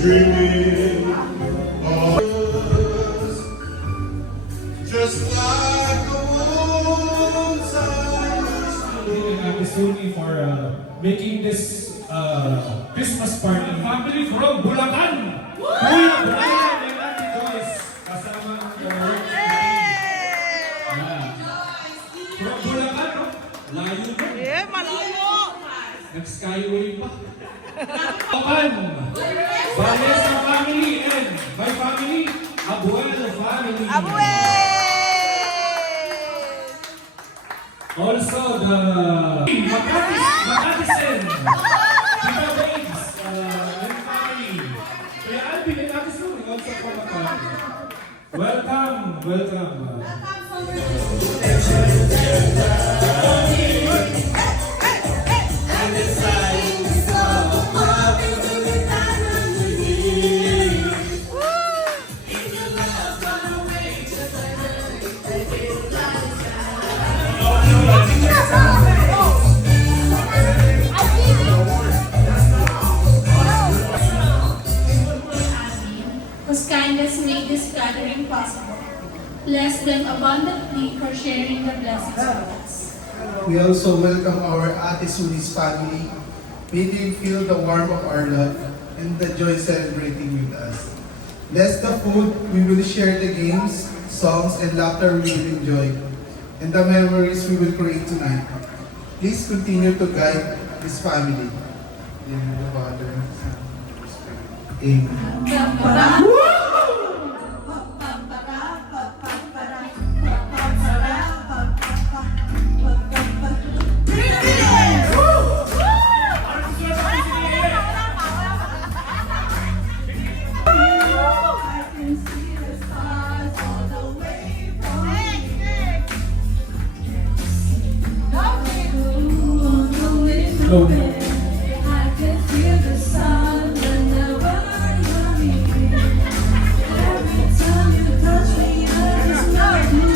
dreaming of us, just like a once I used to know. Suni for making this Christmas party. Family from Bulacan! Kuya Brian and Ate Joyce. Kasama ang work. From Bulacan, no? Layo na. Eh, malayo! Nag-skyway pa. Bulacan! Vanessa family and my family, Abuelo family. Also the Makatisen, Tita Babes, and family. Kaya Alvin and Ate Sue, also from Makati. Welcome. Whose kindness made this gathering possible. Bless them abundantly for sharing the blessings with us. We also welcome our Ate Suli's family. May they feel the warmth of our love and the joy celebrating with us. Bless the food, we will share the games, songs, and laughter we will enjoy, and the memories we will create tonight. Please continue to guide this family. In the name of the Father, Son, and Spirit. Amen. Go. I can feel the sun whenever you're near me. Every time you touch me, I just love you.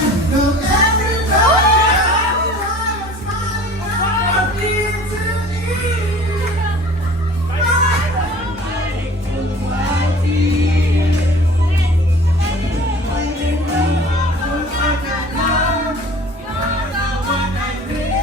Every time I'm smiling, I feel to me. My tears. When you come, I can love. You're the one I miss.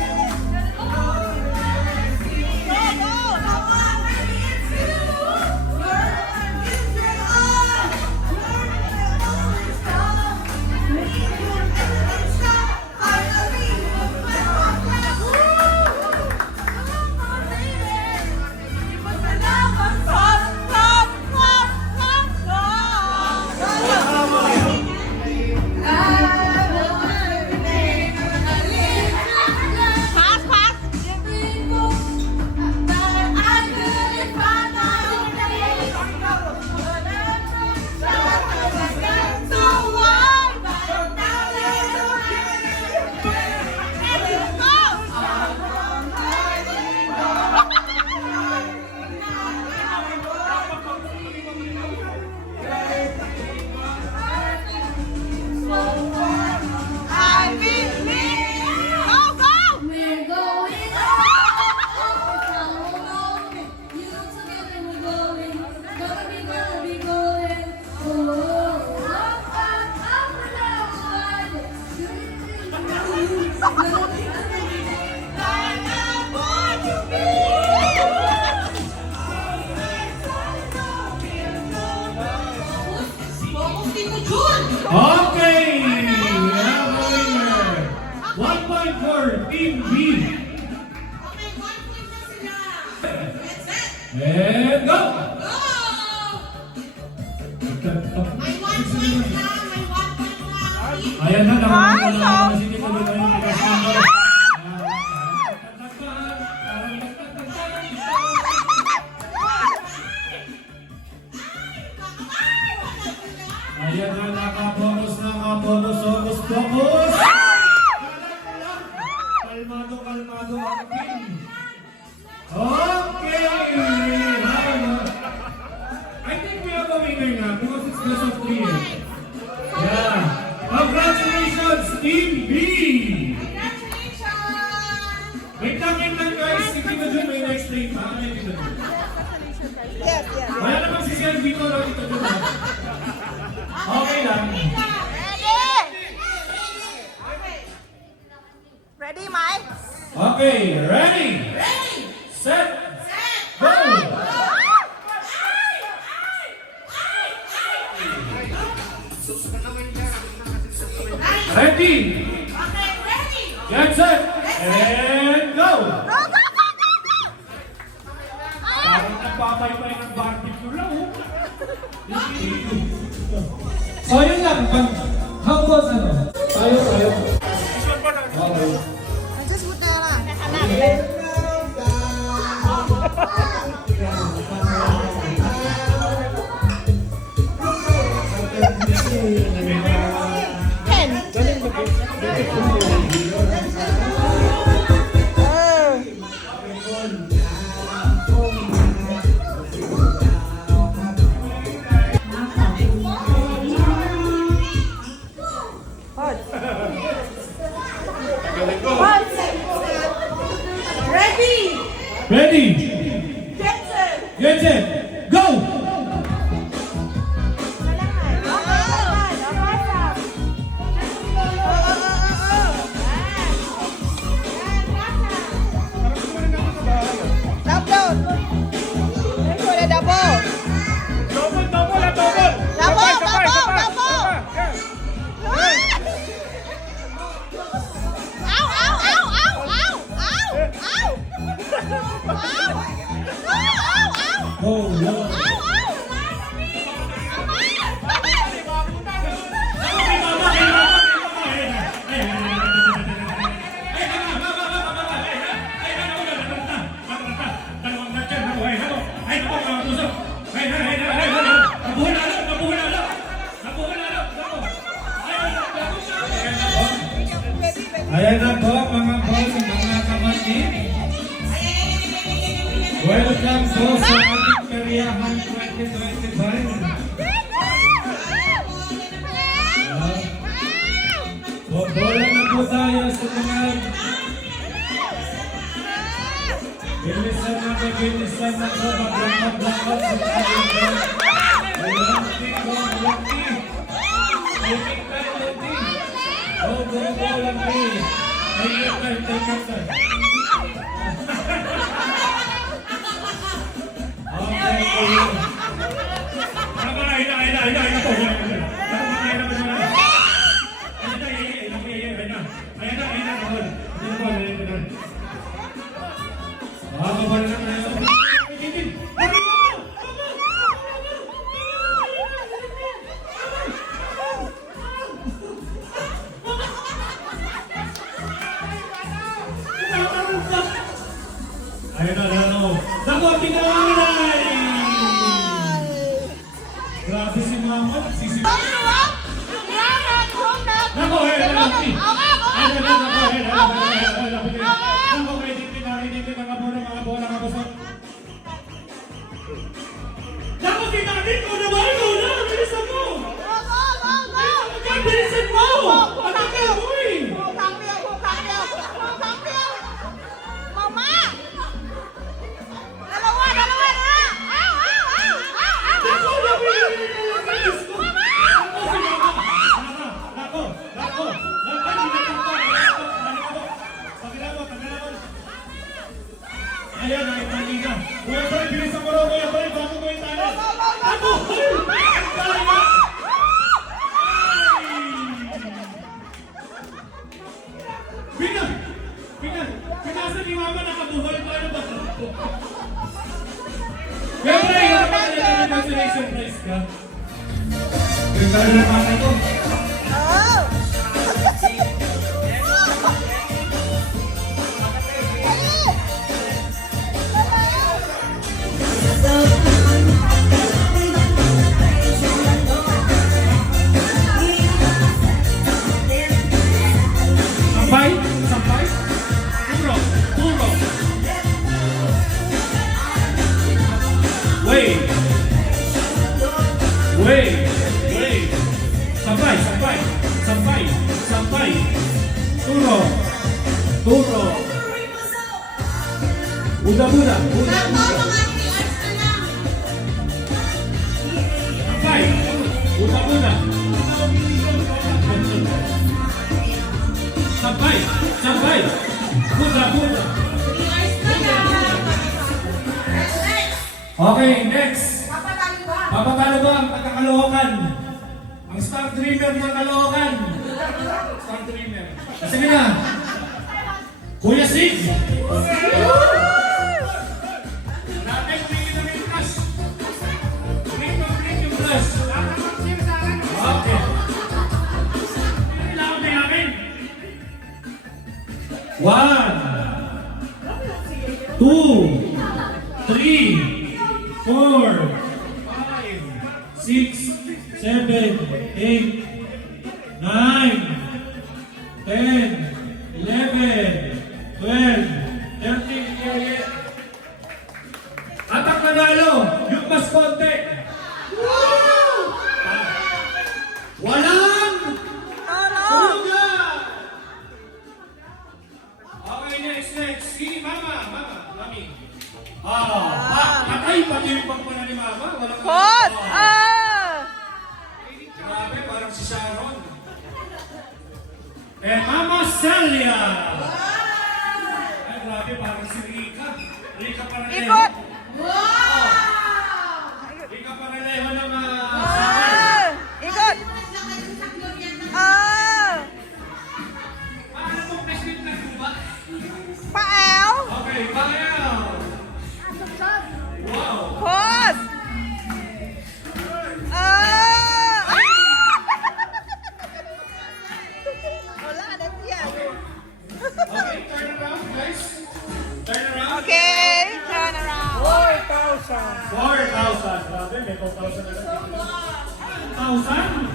Okay! One point for Team B. And go! Ayan na, nakakamit na si Tito Lito yung bigas number. Ayan na, nakapokus na, focus! Kalmado ang team. Okay! I think we have a winner now because it's best of 3. Yeah. Congratulations, Team B! Wait lang guys. Hindi na dyan may next day pa. Yes. Wala naman si Selfie ko lang ito dun. Okay lang. Ready, Mike? Okay, ready? Set! Go! Ready? Get set! And go! Parang nagpapay-pay ng barbecue lang, oh. So yun lang, how was ano? Tayo. Okay. Just put the lah. Ready? Ready? Get set. Get set! Go! Go, go! Ayan na po mga boss, mga kapatid. Welcome po sa ating Kariyahan 2025. Bobola na po tayo sa mga bilisan na po, maglakad sa kalimutan. Lanti ko, lanti. Limit tayo, lanti. Go, lanti. Take your time. Ayun na. Dako, tinay! Grabe si Mama. Nako, lanti. Nako, may dito mga bola, mga busot. Nako, tinay! Ikaw na! Bilisan mo! Bilisan mo! Patagal mo eh! Ayan, nakitali na. Kuya Bray, bilisan mo raw, Kuya Bray, bago mo yung talas. Ako! Pinasa ni Mama, nakabuhol pa. Ano ba? Kuya Bray, congratulations, surprise ka. Ganda na naman ito. Sampai. Turo. Wait. Sampai. Turo. Buda. Buda, Buda. Sabay, sabay. Buda, Buda. Okay, next. Papatalo ba ang taga-Caloocan? Ang Star Dreamer ng Caloocan. Star Dreamer. Sige na. Kuya Sig. Natin, bigyan namin yung plus. Bigyan yung plus. Okay. Kailangan din namin. 1, 2, 3, 4, 6, 7, 8, 9, 10, 11, 12, 13, at ang nanalo, yung mas konti. Walang hulugan! Okay, next. Sige, mama, mami. Patay, pati yung pagpuna ni mama. Walang Pause! Grabe, parang si Sharon. Mama Celia! Ay, grabe, parang si Rika. Rika Paralejo. Ikot! Rika Paralejo ng Ikot! Paano mong president na ba? Pael! Okay, Bael! Wow! Pause! Wala na siya. Okay, turn around, guys. Turn around. Okay, turn around. 4,000. Grabe, may 4,000 na lang. 1,000?